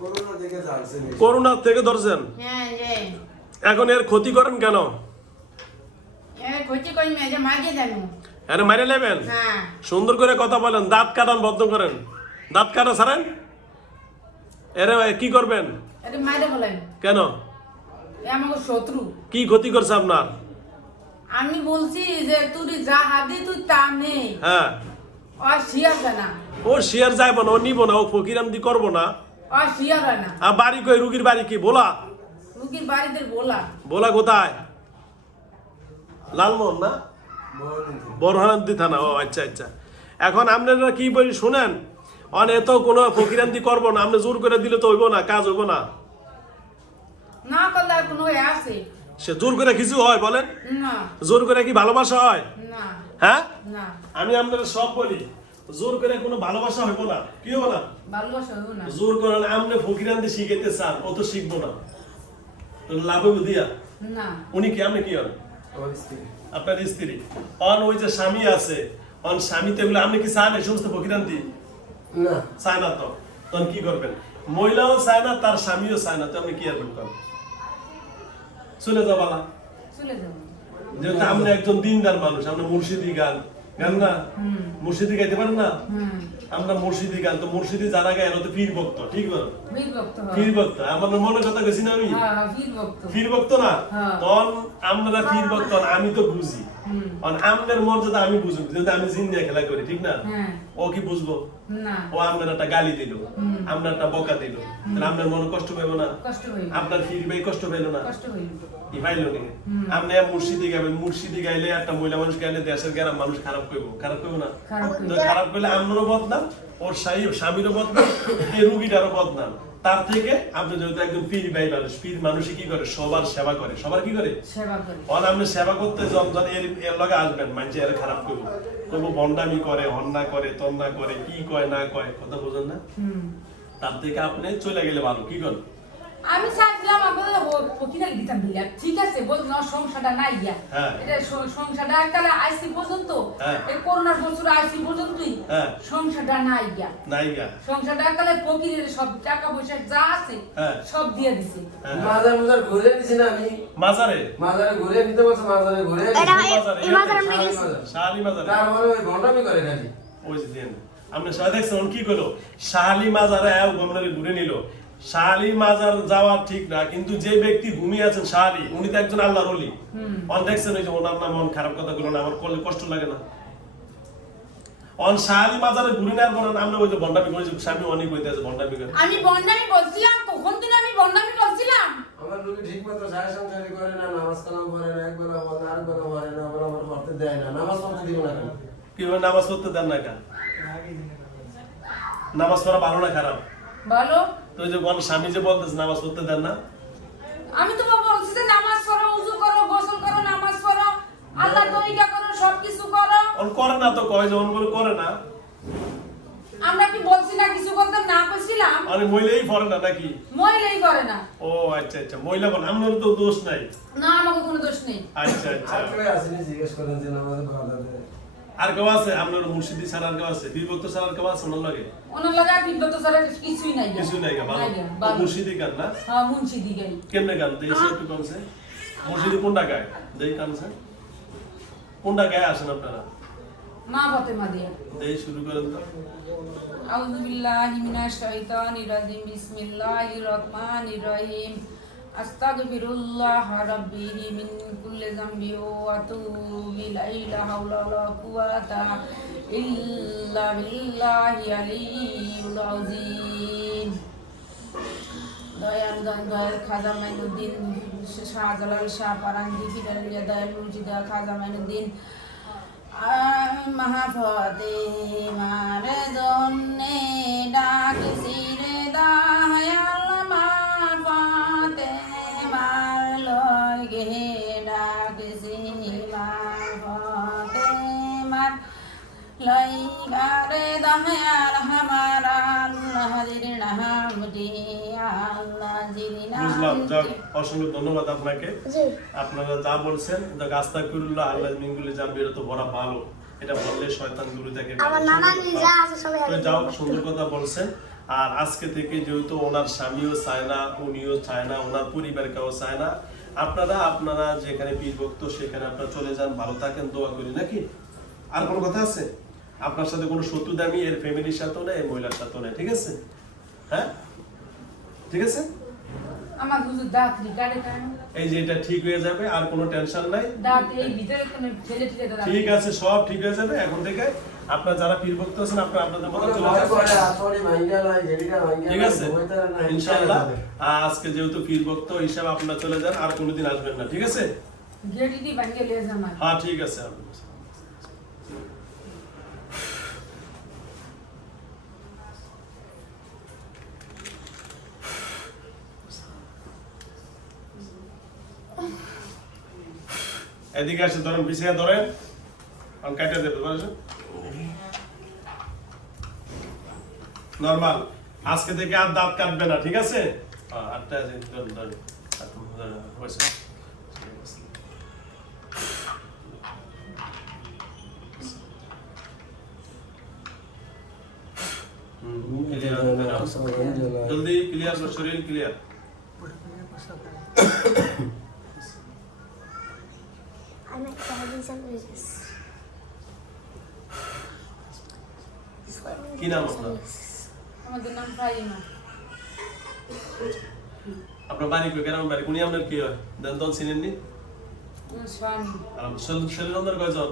Corona থেকে ধরছেন হ্যাঁ এখন এর ক্ষতি করেন কেন? না আরে মারে নেবেন? হ্যাঁ। সুন্দর করে কথা বলেন দাঁত কাটান বদ্ধ করেন। দাঁত কাটা ছাড়েন? এরে কি করবেন? কেন? শত্রু। কি ক্ষতি করছে আপনার? আমি বলছি যে তুই যা হাতে তুই তা নেই হ্যাঁ। আর শিয়ার জানা। ও শেয়ার যাইব না ও নিব না ও ফকিরাম দি করব না। আর বাড়ি কই রুগীর বাড়ি কি? বলা রুগীর বাড়িতে বলা বলা কোথায়? লালমোহন না। বরহানন্দি থানা। ও আচ্ছা আচ্ছা। এখন আপনারা কি বলি শুনেন? অনে তো কোনো ফকিরান্তি করব না। আপনি জোর করে দিলে তো হইব না কাজ হইব না। না করলে কোনো আছে? সে জোর করে কিছু হয় বলেন? না। জোর করে কি ভালোবাসা হয়? না। হ্যাঁ? আমি আপনাদের সব বলি। জোর করে কোনো ভালোবাসা হইব না। কি হইব না? ভালোবাসা হব না। জোর করে আপনি ফকিরান্তি শিখাইতে চান ও তো শিখব না। লাভ হইব দিয়া? না। উনি কি আপনি কি হন? আপনার স্ত্রী। অন ওই যে স্বামী আছে অন স্বামী তো এগুলো আপনি কি চান এই সমস্ত ফকিরান্তি না। চায় না তো। তখন কি করবেন? মহিলাও চায় না তার স্বামীও চায় না তো আপনি কি আর করবেন চলে যাও বালা। চলে যাব যেহেতু আপনি একজন দিনদার মানুষ আপনি মুর্শিদি গান গান না? মসজিদে গাইতে পারেন না? আমরা মসজিদে গান তো মসজিদে যারা গায় তো পীর ভক্ত ঠিক হয়। পীর ভক্ত। আমার মনে কথা গেছি না আমি? হ্যাঁ হ্যাঁ, পীর ভক্ত না? হ্যাঁ। তখন আমরা পীর ভক্ত আমি তো বুঝি। আমনের মর্যাদা আমি বুঝব যদি আমি জিন্দিয়া খেলা করি ঠিক না? হ্যাঁ। ও কি বুঝব? ও আপনার একটা গালি দিল আপনার একটা বকা দিল। আপনার মনে কষ্ট পাইব না? আপনার ফিরি ভাই কষ্ট পাইল না? পাইল নি? আপনি মুর্শিদি গাইবেন মুর্শিদি গাইলে একটা মহিলা মানুষ গাইলে দেশের গ্রাম মানুষ খারাপ করব খারাপ করব না? খারাপ করলে আপনারও বদনাম? ওর স্বামী স্বামীরও বদনাম এই রুগীটারও বদনাম। তার থেকে আপনি যেহেতু একজন পীর ভাই মানুষ পীর মানুষে কি করে? সবার সেবা করে। সবার কি করে? অন আপনি সেবা করতে যখন এর এর লগে আসবেন মানুষ এর খারাপ করব। তবু বন্ডামি করে হন্না করে তন্না করে কি কয় না কয় কথা বোঝেন না? তার থেকে আপনি চলে গেলে ভালো কি করেন? আমি চাইছিলাম আপনাদের দিতাম দিলাম ঠিক আছে বল না সংসারটা নাই গিয়া হ্যাঁ। এটা সংসারটা এককালে আইসি পর্যন্ত হ্যাঁ। এই করোনার বছর আইসি পর্যন্তই হ্যাঁ। সংসারটা নাই গিয়া সংসারটা এককালে ফকিরের সব টাকা পয়সা যা আছে। সব দিয়ে দিছে। মাজার মাজার ঘুরে দিছি না আমি মাজারে মাজারে ঘুরে দিতে বলছে মাজারে ঘুরে। এটা এই আমরা মাজার। শাহালি মাজারে তারপরে ওই ভণ্ডামি করে খালি ওই যে আপনি সবাই দেখছেন কি করল শাহালি মাজারে আয় গমনারে ঘুরে নিল শাহালি মাজার যাওয়া ঠিক না কিন্তু যে ব্যক্তি ঘুমিয়ে আছেন শাহালি উনি তো একজন আল্লাহর অলি অন দেখছেন ওই যে ওনার নাম মন খারাপ কথা গুলো আমার করলে কষ্ট লাগে না। অন শাহালি মাজারে ঘুরে নেওয়ার পরে আমরা ওই যে ভণ্ডামি করেছি স্বামী অনেক হইতে আছে ভণ্ডামি করে। আমি বন্ডামি বলছিলাম কখন দিন আমি বন্ডামি বলছিলাম আমার রুগী ঠিক মতো সাহেব সংসারি করে না নামাজ কালাম করে না একবেলা বলে আর বেলা না আবার আমার পড়তে দেয় না। নামাজ পড়তে দিব না কেন? কীভাবে নামাজ পড়তে দেন না কেন? নামাজ পড়া ভালো না খারাপ? বলো তো ওই যে কোন স্বামী যে বলতেছে নামাজ পড়তে দেন না? আমি তোমাকে বলছি যে নামাজ পড়ো উজু করো গোসল করো নামাজ পড়ো। আল্লাহ তরিকা করো সবকিছু করো। অন করে না তো কয় যে অন করে করে না। আমরা কি বলছি না কিছু করতে না কইছিলাম? অনেক মহিলাই পড়ে না নাকি? মহিলাই করে না। ও আচ্ছা আচ্ছা মহিলা বল আমার তো দোষ নাই। না আমাকে কোনো দোষ নেই। আচ্ছা আচ্ছা। আর কেউ আসেনি জিজ্ঞেস করেন যে নামাজে বাধা দেয়। আর কেউ আছে? আপনার মুর্শিদি স্যার আর কেউ আছে? বিভক্ত স্যার আর কেউ আছে ওনার লাগে? ওনার লাগে আর বিব্রত ছাড়া কিছুই নাই। কিছু নাই ভালো। মুর্শিদি গান না? হ্যাঁ মুন্সি দিগাই কেমনে গান? দেখছি একটু কমছে। মুর্শিদি কোনটা গায়? দেই কানছে কোনটা গায়ে আসেন আপনারা? মা ফাতেমা দিয়া। দেই শুরু করেন তো। আউযু বিল্লাহি মিনাশ শাইতানির রাজিম। বিসমিল্লাহির রহমানির রহিম। আস্তাগফিরুল্লাহ রাব্বি মিন কুল্লি যামবি ওয়া আতুবু ইলাইহি লা হাওলা ইল্লা বিল্লাহি আলিয়্যিল আযীম। দয়াল গঙ্গার খাজা মাইনুদ্দিন, শাহজালাল শাহ, পারাঙ্গি ফিরালিয়া দয়াল মুর্জিদা খাজা মাইনুদ্দিন মাহাফতে মার জন্যে ডাকছি বুঝলাম যাক অসংখ্য ধন্যবাদ আপনাকে। আপনারা যা বলছেন যাক আল্লাহ বড় ভালো এটা বললে শয়তান থেকে যাও সুন্দর কথা বলছেন। আর আজকে থেকে যেহেতু ওনার স্বামীও চায় না উনিও চায় না ওনার পরিবার কেউ চায় না আপনারা আপনারা যেখানে বিভক্ত সেখানে আপনারা চলে যান ভালো থাকেন দোয়া করি নাকি? আর কোনো কথা আছে? আপনার সাথে কোনো শত্রু দামি এর ফ্যামিলির সাথেও নেই এই মহিলার সাথেও নেই ঠিক আছে? হ্যাঁ? ঠিক আছে? আমার হুজুর দাঁত রিকার্ডে এই যে এটা ঠিক হয়ে যাবে আর কোনো টেনশন নাই। দাঁত এই ভিতরে কোনো ঠেলে ঠেলে দাঁত ঠিক আছে। সব ঠিক হয়ে যাবে। এখন থেকে আপনার যারা আছেন আপনারা আপনাদের মতো চলে ঠিক আছে? পারে না, ইনশাআল্লাহ। আজকে যেহেতু বিভক্ত হিসাবে আপনারা চলে যান আর কোনোদিন আসবেন না ঠিক আছে? গেটিটি হ্যাঁ ঠিক আছে এদিকে আসে ধরেন বিছিয়ে ধরেন। আমি কাটে দেবে পারছেন নরমাল আজকে থেকে আর দাঁত কাটবে না ঠিক আছে? হ্যাঁ আটটা আছে ধরেন ধরেন। হয়েছে ঠিক আছে। হুম, clear, at Daddy's and Loses. কি নাম আপনার? আমাদের নাম ফাইমা আপনার বাড়ি কই? গ্রামের বাড়ি। কোনি আপনার কি হয়? দেন স্বামী। আর শরীর কয়জন?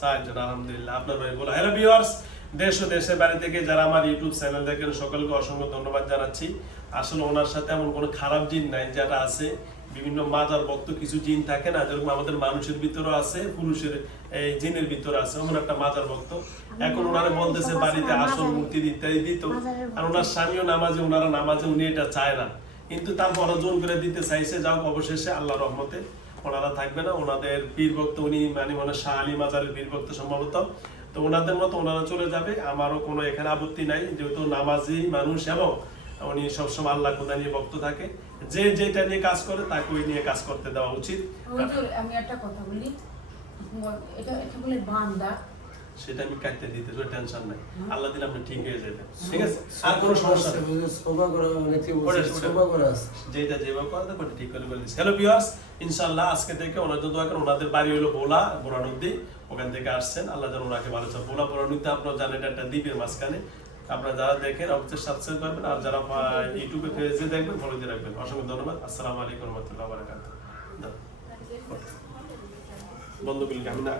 চারজন। আলহামদুলিল্লাহ। আপনার ভাই বলো। হ্যালো ভিউয়ার্স দেশ ও দেশের বাড়ি থেকে যারা আমার ইউটিউব চ্যানেল দেখেন সকলকে অসংখ্য ধন্যবাদ জানাচ্ছি। আসলে ওনার সাথে এমন কোনো খারাপ জিন নাই যেটা আছে। বিভিন্ন মাজার ভক্ত কিছু জিন থাকে না যেরকম আমাদের মানুষের ভিতরে আছে পুরুষের জিনের ভিতরে আছে এমন একটা মাজার ভক্ত। এখন ওনারা বলতেছে বাড়িতে আসল মূর্তি ইত্যাদি দিত। আর ওনার স্বামীও নামাজে ওনারা নামাজে উনি এটা চায় না। কিন্তু তারপর অর্জন করে দিতে চাইছে যাও অবশেষে আল্লাহ রহমতে ওনারা থাকবে না। ওনাদের পীর ভক্ত উনি মানে মানে শাহ আলী মাজারের পীর ভক্ত সম্ভবত। তো ওনাদের মতো ওনারা চলে যাবে। আমারও কোনো এখানে আপত্তি নাই যেহেতু নামাজি মানুষ এবং উনি সবসময় আল্লাহ খোদা নিয়ে ভক্ত থাকে। যে যেটা নিয়ে কাজ করে তাকে ওই নিয়ে কাজ করতে দেওয়া উচিত। আমি একটা কথা বলি। এটা এটা বলে বান্দা? সেটা আমি কাটতে দিতে টেনশন নাই। আল্লাহ দিন আপনি ঠিক হয়ে যাবে ঠিক আছে? আর কোনো সমস্যা নেই। সোফা করে অনেকে ওটা। সোফা আছে। যেটা যেভাবে করে দেবো ঠিক করে করে দিচ্ছি। হ্যালো ভিউয়ার্স ইনশাআল্লাহ আজকে থেকে ওনার জন্য দোয়া করেন। ওনাদের বাড়ি হলো বোলা বোরা নদী। ওখান থেকে আসছেন। আল্লাহ যেন ওনাকে ভালো চান বোলা বোরা নদীতে আপনারা জানেন একটা দ্বীপের মাঝখানে। আপনারা যারা দেখেন, অবশ্যই সাবস্ক্রাইব করবেন। আর যারা ইউটিউবে ফেসবুকে দেখবেন ফলো দিয়ে রাখবেন। অসংখ্য ধন্যবাদ। আসসালামু আলাইকুম রহমতুল্লাহ বারাকাত বন্ধ বিল আমি না.